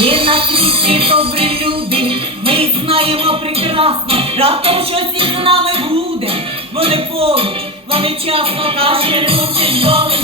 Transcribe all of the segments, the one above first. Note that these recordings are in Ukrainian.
Є на світі добрі люди, ми знаємо прекрасно, раптом щось із нами буде. Вони поруч, вони часто наші чи болить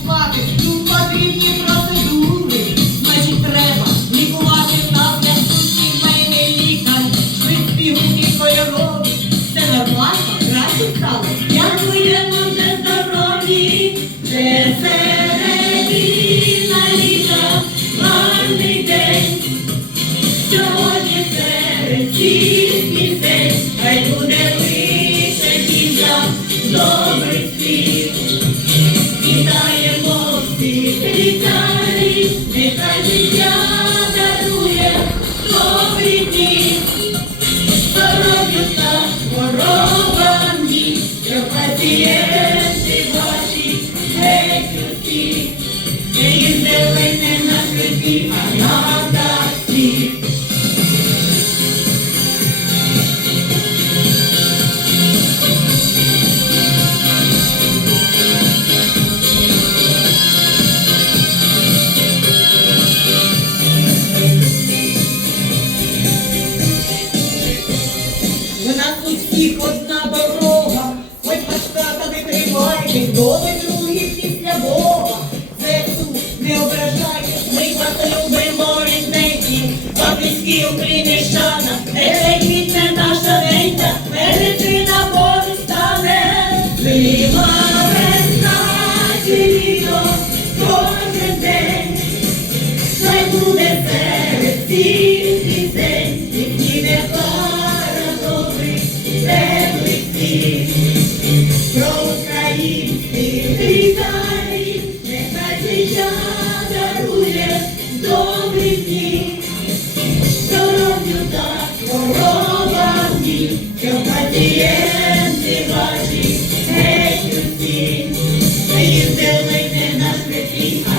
всіх пісень, хай буде лише світ. Вітаємо всіх лікарів, нехай життя дарує добрі дні. Здоров'ю та хворобам ні, що пацієнти ваші геть. Не їздили не на а У нас у всіх одна дорога, хоч пашката не тримайте, доли другі після Бога. Сексу не ображайте, ми вас любимо рідненькі, а близькі України шана, нехай українські літаки, нехай життя дарує добрі дні, здоров'ю та хвороба дні, що пацієнти ваші геть усі, їм зелене наш прихід.